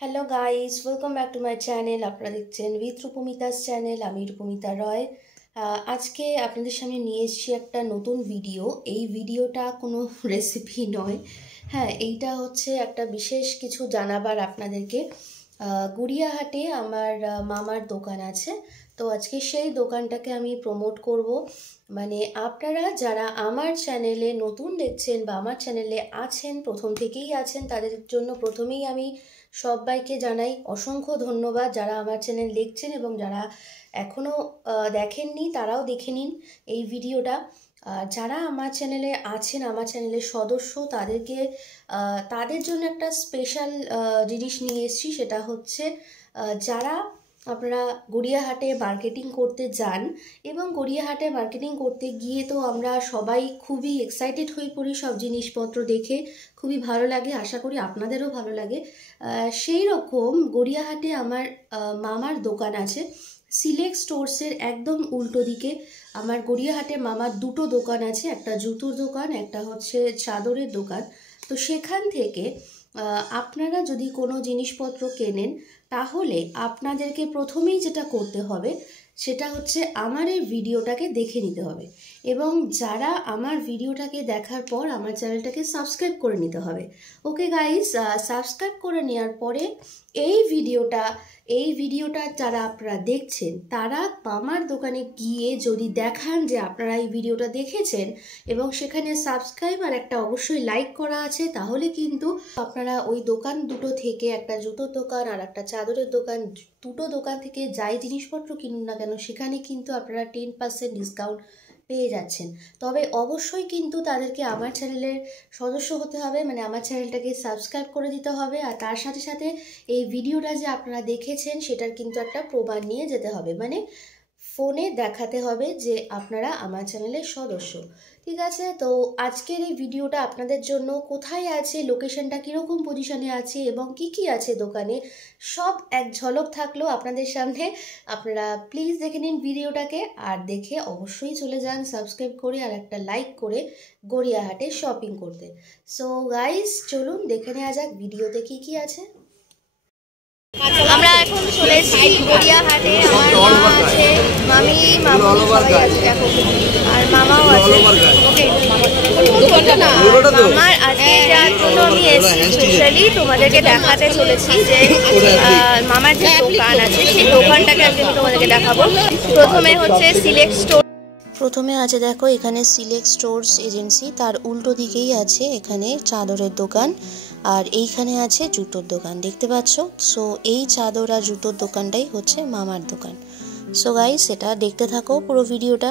Hello guys, welcome back to my channel. আপনারা দেখছেন with রূপমিতাস channel. আমি রূপমিতা রয়। আজকে আপনাদের সামনে নিয়ে এসেছি একটা নতুন ভিডিও। এই ভিডিওটা কোনো রেসিপি নয়, হ্যাঁ, এইটা হচ্ছে একটা বিশেষ কিছু জানাবার আপনাদেরকে। গড়িয়াহাটে আমার মামার দোকান আছে, তো আজকে সেই দোকানটাকে আমি প্রমোট করব। মানে আপনারা যারা আমার চ্যানেলে নতুন দেখছেন বা আমার চ্যানেলে আছেন, প্রথম থেকেই আছেন, তাদের জন্য প্রথমেই আমি সবাইকে জানাই অসংখ্য ধন্যবাদ। যারা আমার চ্যানেল দেখছেন এবং যারা এখনও দেখেননি তারাও দেখে নিন এই ভিডিওটা। যারা আমার চ্যানেলে আছেন, আমার চ্যানেলের সদস্য, তাদের জন্য একটা স্পেশাল জিনিস নিয়ে এসেছি। সেটা হচ্ছে যারা আপনারা গড়িয়াহাটে মার্কেটিং করতে যান এবং গড়িয়াহাটে মার্কেটিং করতে গিয়ে তো আমরা সবাই খুবই এক্সাইটেড হয়ে পড়ি, সব জিনিসপত্র দেখে খুবই ভালো লাগে। আশা করি আপনাদেরও ভালো লাগে। সেই রকম গড়িয়াহাটে আমার মামার দোকান আছে। সিলেক্ট স্টোর্সের একদম উল্টো দিকে আমার গড়িয়াহাটে মামার দুটো দোকান আছে, একটা জুতোর দোকান, একটা হচ্ছে চাদরের দোকান। তো সেখান থেকে আপনারা যদি কোনো জিনিসপত্র কেনেন তাহলে আপনাদেরকে প্রথমেই যেটা করতে হবে সেটা হচ্ছে আমার এই ভিডিওটাকে দেখে নিতে হবে, এবং যারা আমার ভিডিওটাকে দেখার পর আমার চ্যানেলটাকে সাবস্ক্রাইব করে নিতে হবে। ওকে গাইস, সাবস্ক্রাইব করে নেওয়ার পরে এই ভিডিওটা যারা আপনারা দেখছেন তারা মামার দোকানে গিয়ে যদি দেখান যে আপনারা এই ভিডিওটা দেখেছেন এবং সেখানে সাবস্ক্রাইব আর একটা অবশ্যই লাইক করা আছে, তাহলে কিন্তু আপনারা ওই দোকান দুটো থেকে, একটা জুতোর দোকান আর একটা চাদরের দোকান, দুটো দোকান থেকে যাই জিনিসপত্র কিনুন না কেন সেখানে কিন্তু আপনারা 10% ডিসকাউন্ট পেয়ে যাচ্ছেন। তবে অবশ্যই কিন্তু তাদেরকে আমার চ্যানেলের সদস্য হতে হবে, মানে আমার চ্যানেলটাকে সাবস্ক্রাইব করে দিতে হবে, আর তার সাথে সাথে এই ভিডিওটা যে আপনারা দেখেছেন সেটার কিন্তু একটা প্রমাণ নিয়ে যেতে হবে, মানে ফোনে দেখাতে হবে যে আপনারা আমার চ্যানেলের সদস্য। ঠিক আছে, তো আজকের এই ভিডিওটা আপনাদের জন্য কোথায় আছে, লোকেশনটা কীরকম পজিশনে আছে এবং কি কি আছে দোকানে, সব এক ঝলক থাকলো আপনাদের সামনে। আপনারা প্লিজ দেখে নিন ভিডিওটাকে, আর দেখে অবশ্যই চলে যান সাবস্ক্রাইব করে আর একটা লাইক করে গড়িয়াহাটে শপিং করতে। সো গাইস, চলুন দেখে নেওয়া যাক ভিডিওতে কি কি আছে। আমরা এখন চলে এসেছি গড়িয়াহাটে। আমার মা আছে, মামি, মামু সবাই আছে দেখো, আর মামাও আছে। ওকে, আমার আজকে যার জন্য আমি এসেছি স্পেশালি তোমাদেরকে দেখাতে চলেছি যে মামার যে দোকান আছে সেই দোকানটাকে আজকে আমি তোমাদেরকে দেখাবো। প্রথমে হচ্ছে সিলেক্ট স্টোর। প্রথমে আছে দেখো এখানে সিলেক্ট স্টোর্স এজেন্সি, তার উল্টো দিকেই আছে এখানে চাদরের দোকান, আর এইখানে আছে জুতোর দোকান, দেখতে পাচ্ছ। সো এই চাদর আর জুতোর দোকানটাই হচ্ছে মামার দোকান। সো গাইস, সেটা দেখতে থাকো পুরো ভিডিওটা।